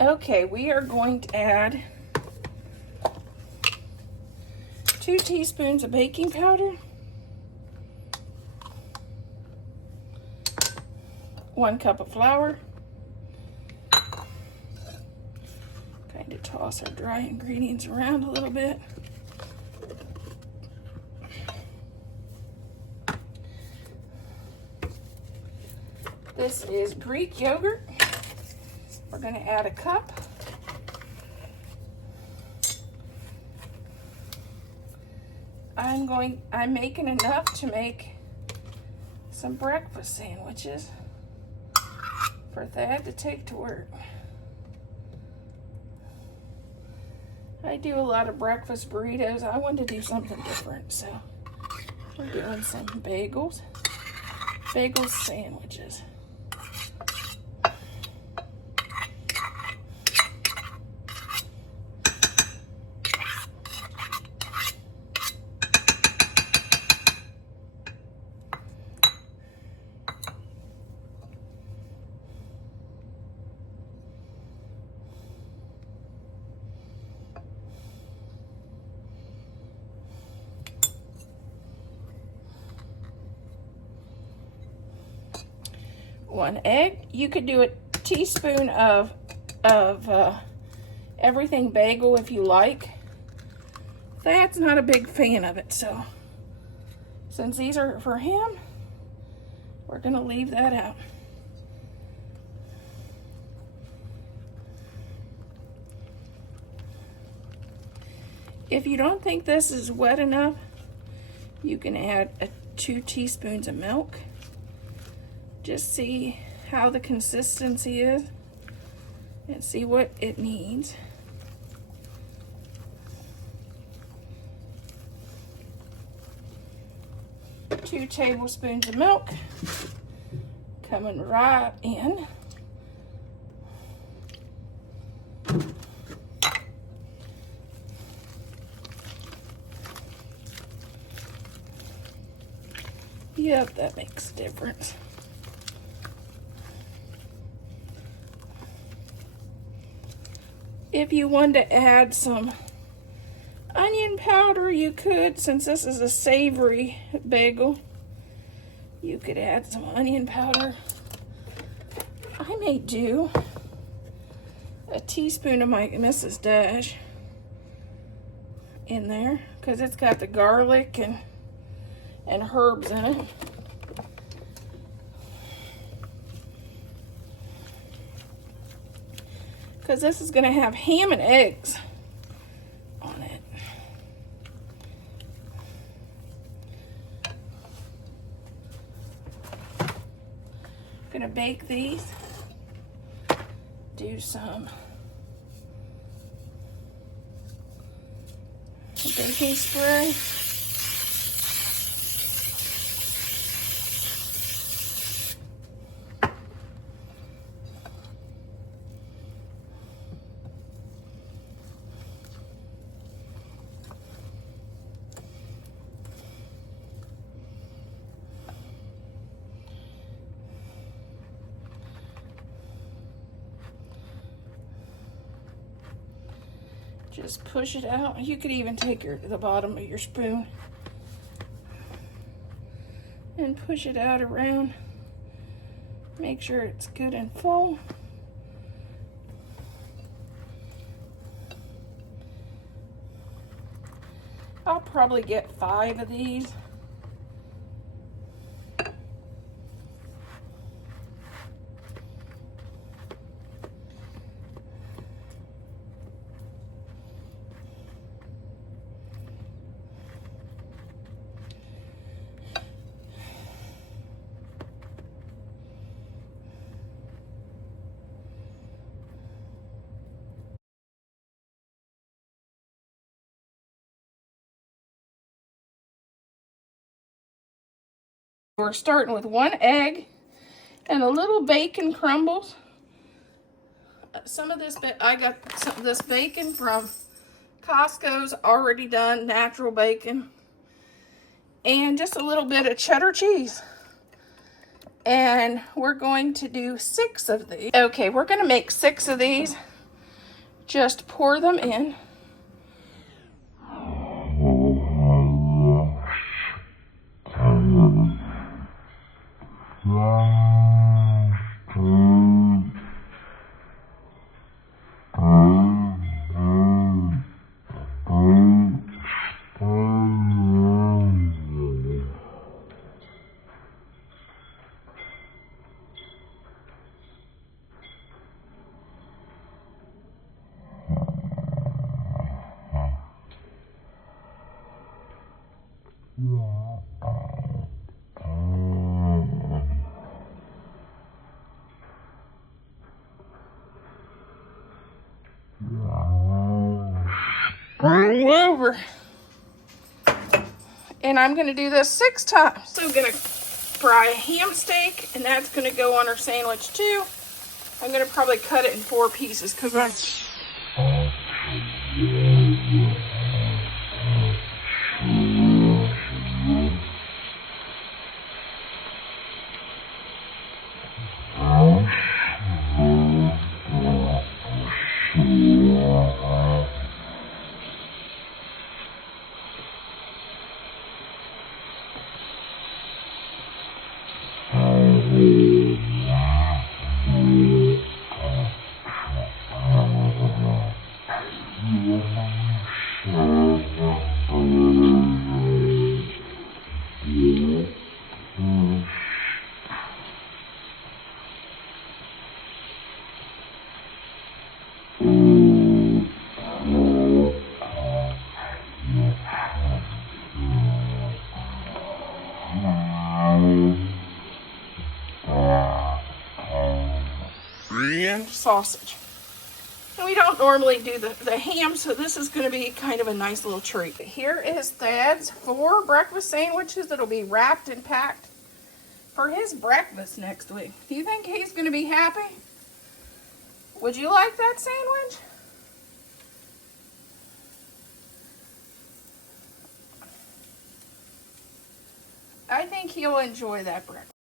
Okay, we are going to add 2 teaspoons of baking powder, 1 cup of flour. Kind of toss our dry ingredients around a little bit. This is Greek yogurt. We're going to add a cup. I'm making enough to make some breakfast sandwiches for Thad to take to work. I do a lot of breakfast burritos. I wanted to do something different, so we're doing some bagel sandwiches. One egg. You could do a teaspoon of everything bagel if you like. Thad's not a big fan of it, so since these are for him, we're gonna leave that out. If you don't think this is wet enough, you can add 2 teaspoons of milk. Just see how the consistency is and see what it needs. Two tablespoons of milk coming right in. Yep, that makes a difference. If you want to add some onion powder, you could. Since this is a savory bagel, you could add some onion powder. I may do a teaspoon of my Mrs. Dash in there because it's got the garlic and herbs in it. Because this is going to have ham and eggs on it. Going to bake these. Do some baking spray. Just push it out. You could even take the bottom of your spoon and push it out around. Make sure it's good and full. I'll probably get 5 of these. We're starting with 1 egg and a little bacon crumbles. Some of this, I got some of this bacon from Costco's, already done, natural bacon. And just a little bit of cheddar cheese. And we're going to do 6 of these. Okay, we're going to make 6 of these. just pour them in. Over. And I'm going to do this 6 times. So I'm going to fry a ham steak, and that's going to go on our sandwich too. I'm going to probably cut it in 4 pieces because I'm... sausage. And we don't normally do the ham, so this is going to be kind of a nice little treat. Here is Thad's 4 breakfast sandwiches that'll be wrapped and packed for his breakfast next week. Do you think he's going to be happy? Would you like that sandwich? I think he'll enjoy that breakfast.